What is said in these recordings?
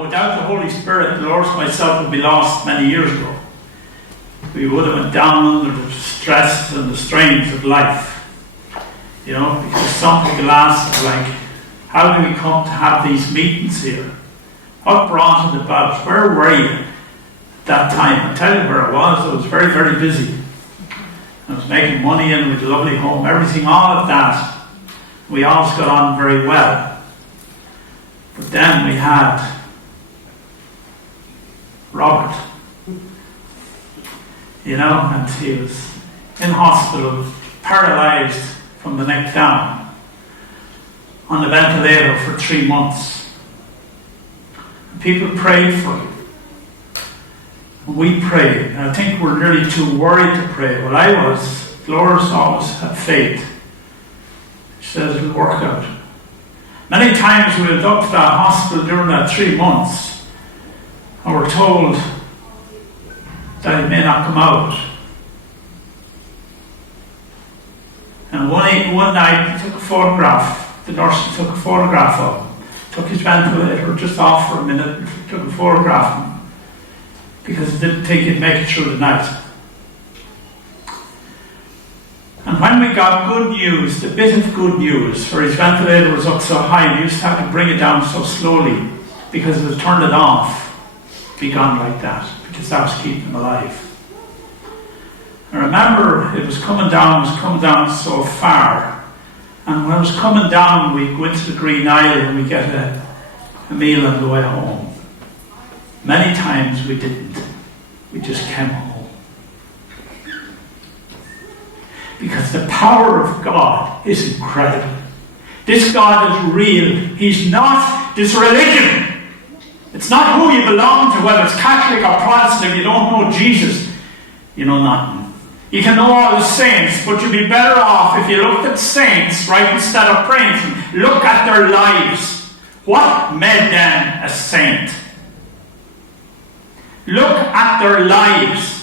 Without the Holy Spirit, the Lord and myself would be lost many years ago. We would have went down under the stress and the strains of life. Because some people ask, how do we come to have these meetings here? What brought it about? Where were you at that time? I'll tell you where I was. I was very, very busy. I was making money and with a lovely home, everything, all of that. We always got on very well. But then we had Robert, and he was in hospital, paralysed from the neck down, on the ventilator for 3 months. And people prayed for him. And we prayed. And I think we're nearly too worried to pray. Well, I was. Dolores always had faith. She said it'll work out. Many times we went up to that hospital during that 3 months, and we're told that he may not come out. And one night he took a photograph. The nurse took a photograph of him, took his ventilator just off for a minute, and took a photograph of him because he didn't think he'd make it through the night. And when we got good news, the bit of good news, where his ventilator was up so high, we used to have to bring it down so slowly because it was turned it off, be gone like that, because that was keeping him alive. I remember it was coming down so far, and when it was coming down, we'd go into the Green Isle and we'd get a meal on the way home. Many times we didn't. We just came home. Because the power of God is incredible. This God is real. He's not this religion. It's not who you belong to, whether it's Catholic or Protestant. If you don't know Jesus, you know nothing. You can know all the saints, but you'd be better off if you looked at saints, right, instead of praying to them. Look at their lives. What made them a saint? Look at their lives.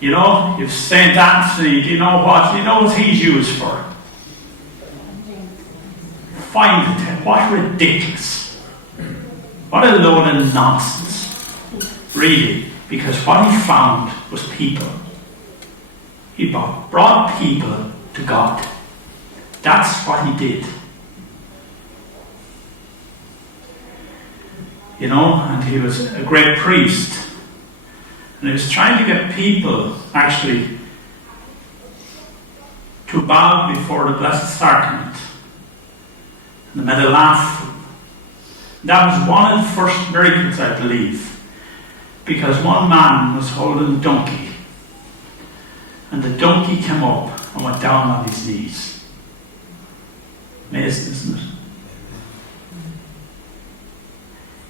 You've St. Anthony, do you know what he's used for? Find it. What ridiculous. What a load of nonsense. Really. Because what he found was people. He brought people to God. That's what he did. And he was a great priest. And he was trying to get people, actually, to bow before the Blessed Sacrament. And they made a laugh. That was one of the first miracles, I believe. Because one man was holding a donkey. And the donkey came up and went down on his knees. Amazing, isn't it?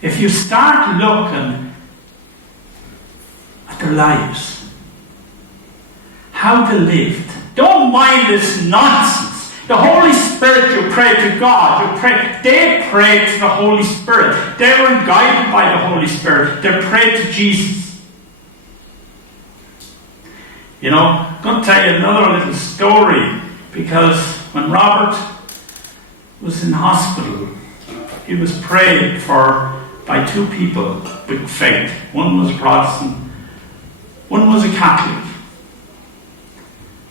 If you start looking at their lives, how they lived, don't mind this nonsense. The Holy Spirit, you pray to God, they prayed to the Holy Spirit. They were guided by the Holy Spirit. They prayed to Jesus. I'm going to tell you another little story, because when Robert was in hospital, he was prayed for by 2 people with faith. One was Protestant, one was a Catholic.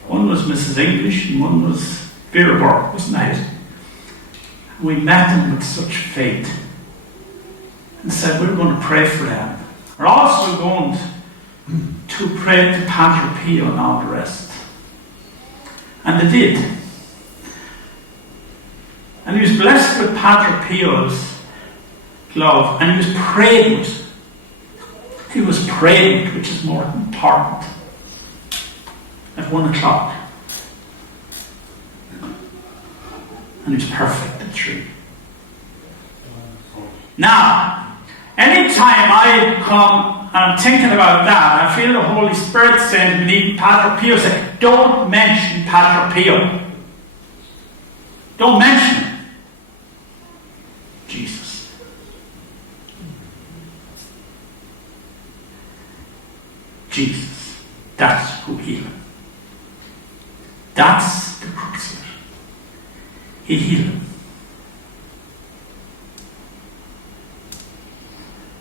One was Mrs. English and one was Vera Burke, wasn't that it? We met them with such faith and said, we're going to pray for them. We're also going to pray to Padre Pio and all the rest. And they did. And he was blessed with Padre Pio's love, and he was prayed with. He was prayed with, which is more important, at 1 o'clock. And he was perfect at 3. Now, anytime I come and I'm thinking about that, I feel the Holy Spirit saying to me, Padre Pio said, don't mention Padre Pio. Don't mention it. Jesus. Jesus. That's who healed him. That's the crux of it. He healed him.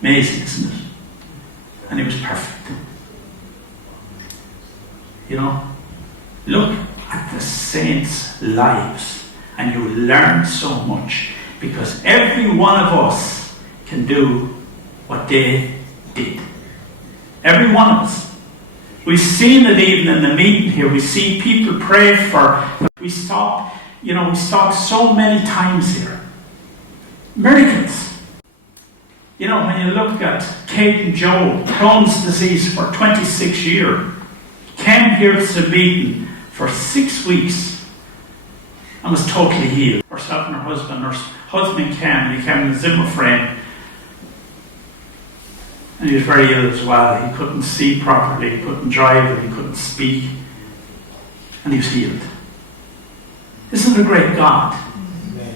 Amazing, isn't it? And he was perfect. You know, look at the saints' lives and you learn so much, because every one of us can do what they did. Every one of us. We've seen it even in the meeting here. We see people pray for. We stop so many times here. Miracles. You know, when you look at Kate and Joe, Crohn's disease for 26 years, came here to the meeting for 6 weeks and was totally healed. Herself and her husband came, and he came in a Zimmer frame. And he was very ill as well. He couldn't see properly, he couldn't drive, and he couldn't speak. And he was healed. Isn't it a great God? Amen.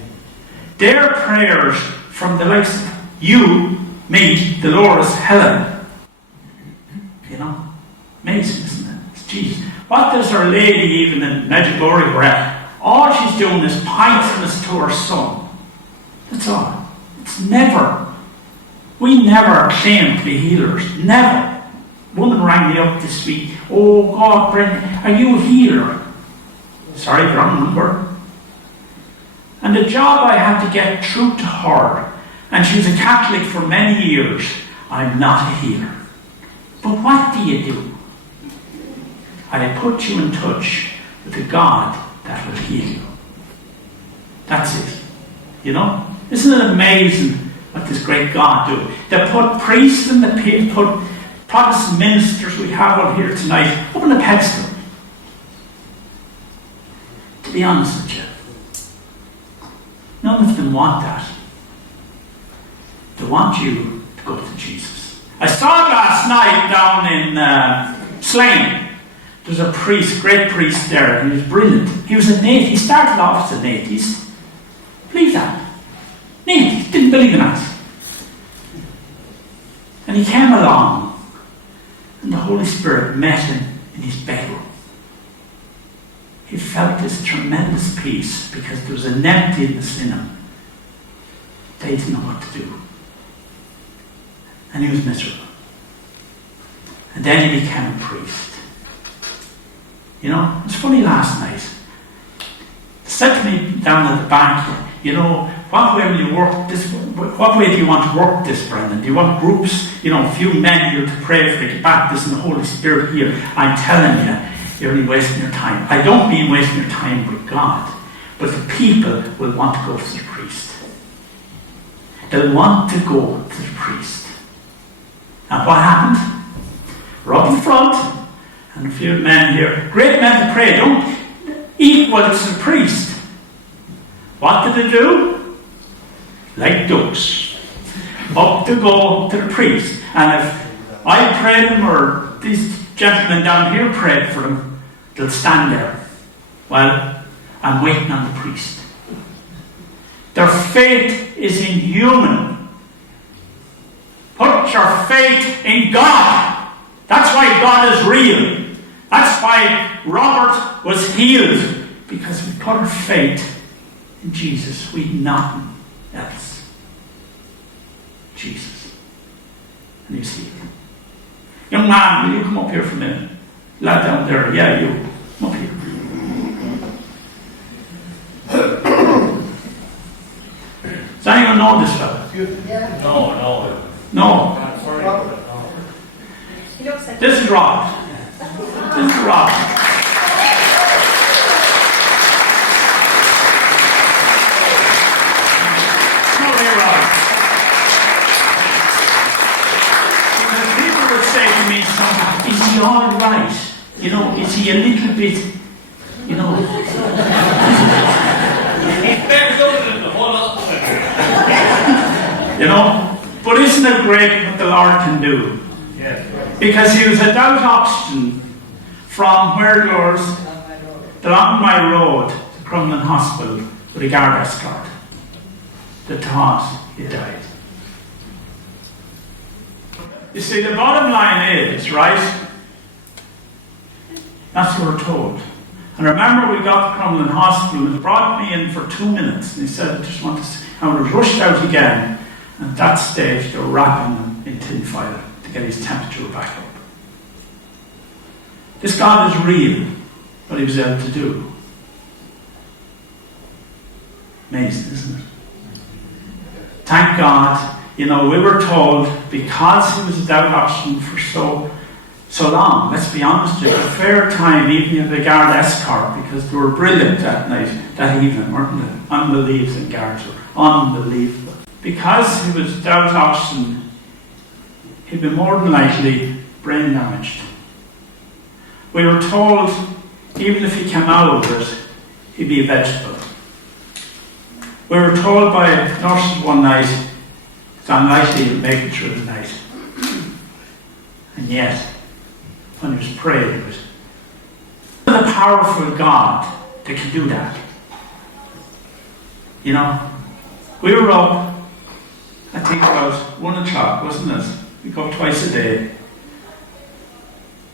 Their prayers from the likes of you, me, Dolores, Helen. You know? Amazing, isn't it? It's Jesus. What does Our Lady, even in Medjugorje, where all she's doing is pointing us to her Son. That's all. It's never. We never claim to be healers. Never. Woman rang me up this week. Oh God, Brendan, are you a healer? Sorry, wrong number. And the job I had to get through to her, and she was a Catholic for many years, I'm not a healer. But what do you do? I put you in touch with the God that will heal you. That's it. You know? Isn't it amazing what this great God do? They put priests in the pit, put Protestant ministers we have out here tonight up on the pedestal. To be honest with you, none of them want that. They want you to go to Jesus. I saw it last night down in Slane. There's a priest, great priest there, and he was brilliant. He was an atheist. He started off as an atheist. Believe that. Atheist. Didn't believe in us. And he came along, and the Holy Spirit met him in his bedroom. He felt this tremendous peace because there was an emptiness in him. They didn't know what to do. And he was miserable. And then he became a priest. You know, it was funny last night. They said to me down at the back, you know, what way will you work this? What way do you want to work this, Brendan? Do you want groups, you know, a few men here to pray for you, to baptize in the Holy Spirit here? I'm telling you, you're only wasting your time. I don't mean wasting your time with God, but the people will want to go to the priest. They'll want to go to the priest. And what happened? We're up in front, and a few men here, great men to pray, don't equal to the priest. What did they do? Like ducks. Up to go to the priest. And if I prayed them, or these gentlemen down here prayed for them, they'll stand there. Well, I'm waiting on the priest. Their faith is inhuman. Put your faith in God. That's why God is real. That's why Robert was healed. Because we put our faith in Jesus. We had nothing else. Jesus. And he's healed. Young man, will you come up here for a minute? Lad down there, yeah, you. Come up here. Does anyone know this fellow? Yeah. No. This is Rob. This is Rob. Come here, Rob. Because people would say to me sometimes, is he all right? You know, is he a little bit, you know? You know? But isn't it great what the Lord can do? Yes. Because he was without oxygen from where yours, along my road to Crumlin Hospital with a guard escort. They thought he died. You see, the bottom line is, right? That's what we're told. And remember, we got to Crumlin Hospital, and he brought me in for 2 minutes, and he said, I just want to see. And we rushed out again, and at that stage, they were wrapping him in tinfoil to get his temperature back up. This God is real, but he was able to do. Amazing, isn't it? Thank God. You know, we were told, because he was a dead option for so long, let's be honest with you, a fair time, even if a guard escort, because they were brilliant that night, that evening, weren't they? Unbelievable guards were unbelievable. Because he was dead option, he'd be more than likely brain damaged. We were told, even if he came out of it, he'd be a vegetable. We were told by nurses one night, it's unlikely he'll make it through the night. And yet, when he was praying, it was the powerful God that can do that. You know, we were up, I think about 1 o'clock, wasn't it? We go up twice a day.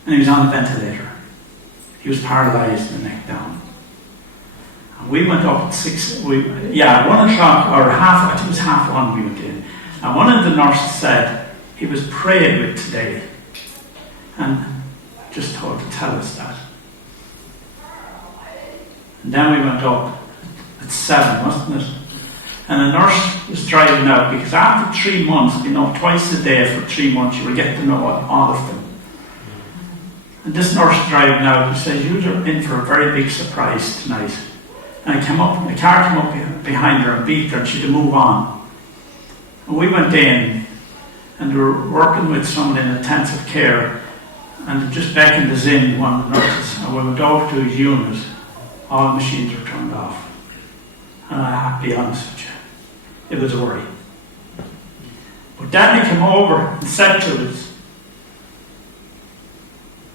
And he was on the ventilator. He was paralysed from the neck down. And we went up at 1 o'clock, or I think it was 1:30 we went in. And one of the nurses said, he was prayed with today. And just told to tell us that. And then we went up at 7, wasn't it? And the nurse was driving out, because after 3 months, being up twice a day for 3 months, you will get to know all of them. And this nurse driving out, he says, you're in for a very big surprise tonight. And the car came up behind her and beat her, and she had to move on. And we went in, and we were working with someone in intensive care, and they just beckoned us in, one of the nurses, and we went over to his unit. All the machines were turned off. And I have to be honest with you, it was a worry. But then he came over and said to us,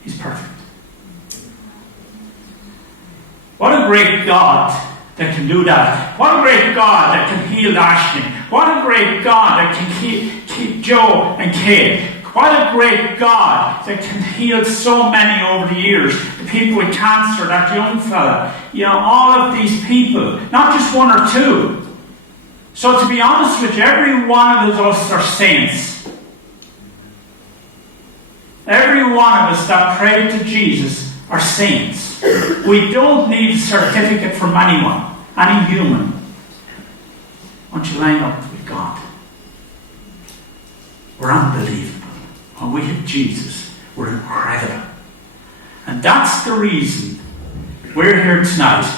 he's perfect. What a great God that can do that. What a great God that can heal Ashling. What a great God that can keep Joe and Kate. What a great God that can heal so many over the years. The people with cancer, that young fella. You know, all of these people. Not just one or two. So to be honest with you, every one of us are saints. Every one of us that prayed to Jesus are saints. We don't need a certificate from anyone, any human, once you line up with God. We're unbelievable. When we have Jesus, we're incredible. And that's the reason we're here tonight.